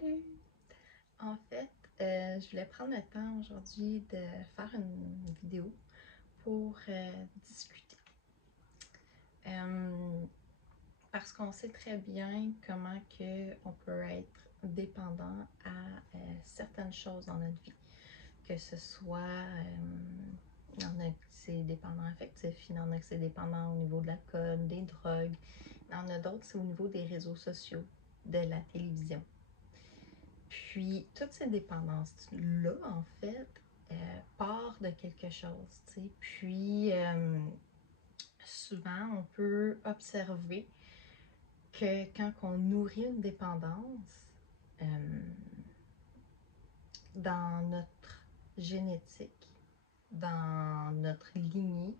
Salut! En fait, je voulais prendre le temps aujourd'hui de faire une vidéo pour discuter. Parce qu'on sait très bien comment on peut être dépendant à certaines choses dans notre vie. Que ce soit, il y en a que c'est dépendant affectif, il y en a que c'est dépendant au niveau de l'alcool, des drogues. Il y en a d'autres, c'est au niveau des réseaux sociaux, de la télévision. Puis, toutes ces dépendances-là, en fait, part de quelque chose, tu sais. Puis, souvent, on peut observer que quand on nourrit une dépendance, dans notre génétique, dans notre lignée,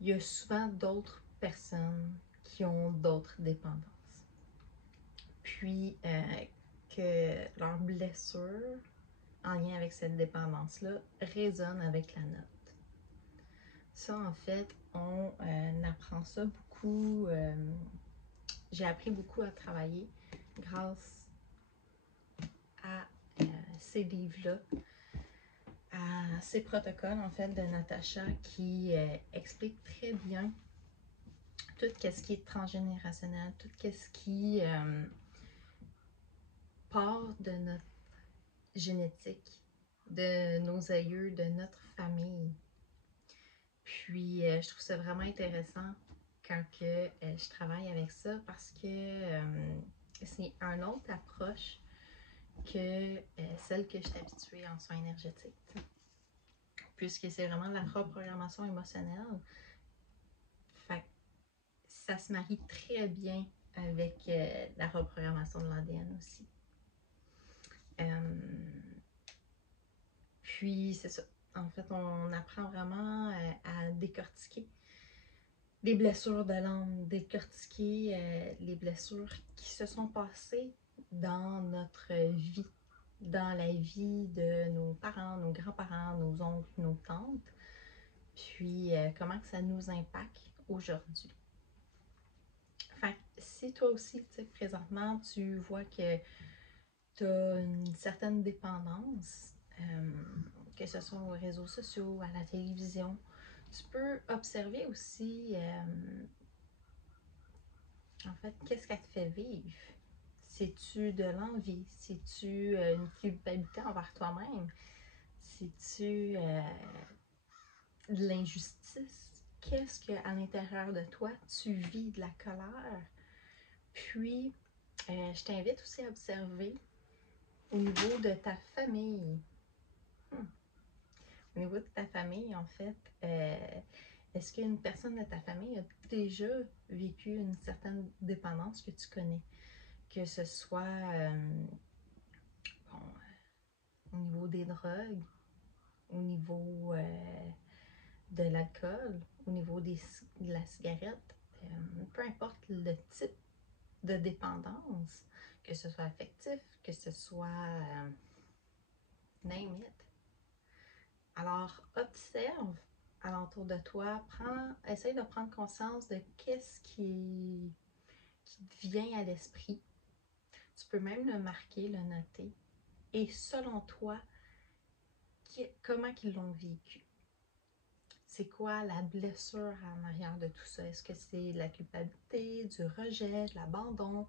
il y a souvent d'autres personnes qui ont d'autres dépendances. Puis, que leurs blessures en lien avec cette dépendance-là résonne avec la nôtre. Ça, en fait, on apprend ça beaucoup. J'ai appris beaucoup à travailler grâce à ces livres-là, à ces protocoles, en fait, de Natacha qui explique très bien tout ce qui est transgénérationnel, tout ce qui part de notre génétique, de nos aïeux, de notre famille. Puis, je trouve ça vraiment intéressant quand je travaille avec ça parce que c'est une autre approche que celle que je suis habituée en soins énergétiques. Puisque c'est vraiment la reprogrammation émotionnelle. Fait que ça se marie très bien avec la reprogrammation de l'ADN aussi. Puis, c'est ça. En fait, on apprend vraiment à décortiquer les blessures de l'âme, décortiquer les blessures qui se sont passées dans notre vie, dans la vie de nos parents, nos grands-parents, nos oncles, nos tantes, puis comment que ça nous impacte aujourd'hui. Fait que si toi aussi, tu sais, présentement, tu vois que tu as une certaine dépendance, que ce soit aux réseaux sociaux, à la télévision, tu peux observer aussi, en fait, qu'est-ce qu'elle te fait vivre? C'est-tu de l'envie? C'est-tu une culpabilité envers toi-même? C'est-tu de l'injustice? Qu'est-ce qu'à l'intérieur de toi, tu vis de la colère? Puis, je t'invite aussi à observer au niveau de ta famille. Au niveau de ta famille, en fait, est-ce qu'une personne de ta famille a déjà vécu une certaine dépendance que tu connais? Que ce soit bon, au niveau des drogues, au niveau de l'alcool, au niveau de la cigarette, peu importe le type de dépendance, que ce soit affectif, que ce soit name it. Alors, observe alentour de toi, essaye de prendre conscience de qu'est-ce qui te vient à l'esprit. Tu peux même le marquer, le noter. Et selon toi, comment ils l'ont vécu? C'est quoi la blessure en arrière de tout ça? Est-ce que c'est la culpabilité, du rejet, de l'abandon,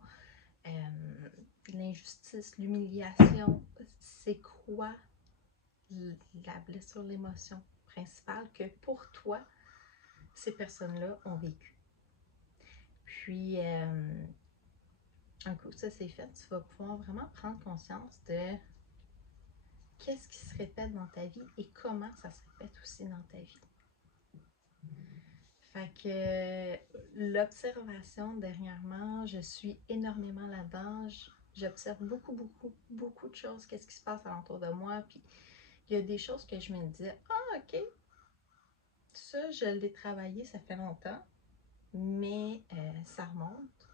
l'injustice, l'humiliation? C'est quoi la blessure, l'émotion principale que pour toi, ces personnes-là ont vécu? Puis, un coup ça c'est fait, tu vas pouvoir vraiment prendre conscience de qu'est-ce qui se répète dans ta vie et comment ça se répète aussi dans ta vie. Fait que l'observation dernièrement, je suis énormément là-dedans. J'observe beaucoup de choses, qu'est-ce qui se passe alentour de moi. Puis il y a des choses que je me disais, ah ok, ça je l'ai travaillé, ça fait longtemps, mais ça remonte.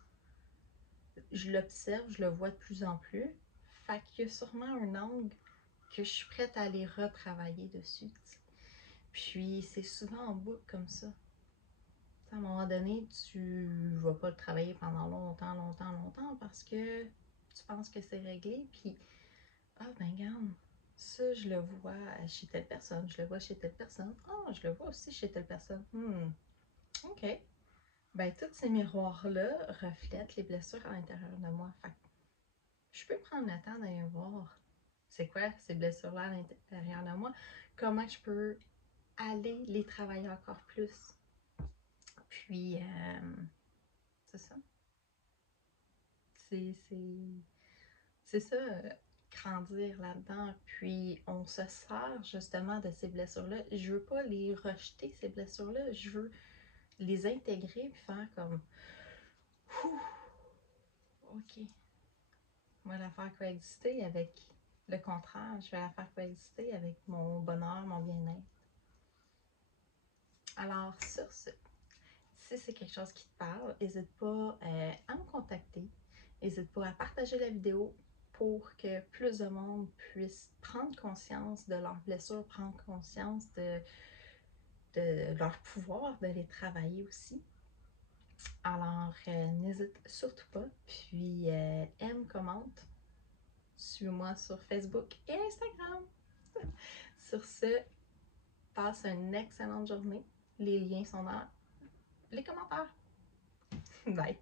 Je l'observe, je le vois de plus en plus. Fait qu'il y a sûrement un angle que je suis prête à aller retravailler dessus. Puis c'est souvent en boucle comme ça. À un moment donné, tu vas pas le travailler pendant longtemps parce que tu penses que c'est réglé, puis ah ben regarde, ça je le vois chez telle personne, je le vois chez telle personne, ah je le vois aussi chez telle personne. OK. Ben tous ces miroirs-là reflètent les blessures à l'intérieur de moi. Fait que je peux prendre le temps d'aller voir c'est quoi ces blessures-là à l'intérieur de moi, comment je peux aller les travailler encore plus. Puis, c'est ça. C'est c'est ça, grandir là-dedans. Puis, on se sert justement de ces blessures-là. Je veux pas les rejeter, ces blessures-là. Je veux les intégrer puis faire comme, ouh, OK, on va la faire coexister avec le contraire. Je vais la faire coexister avec mon bonheur, mon bien-être. Alors, sur ce, si c'est quelque chose qui te parle, n'hésite pas à me contacter. N'hésite pas à partager la vidéo pour que plus de monde puisse prendre conscience de leurs blessures, prendre conscience de leur pouvoir, de les travailler aussi. Alors, n'hésite surtout pas. Puis, aime, commente. Suis-moi sur Facebook et Instagram. Sur ce, passe une excellente journée. Les liens sont dans les commentaires. Bye!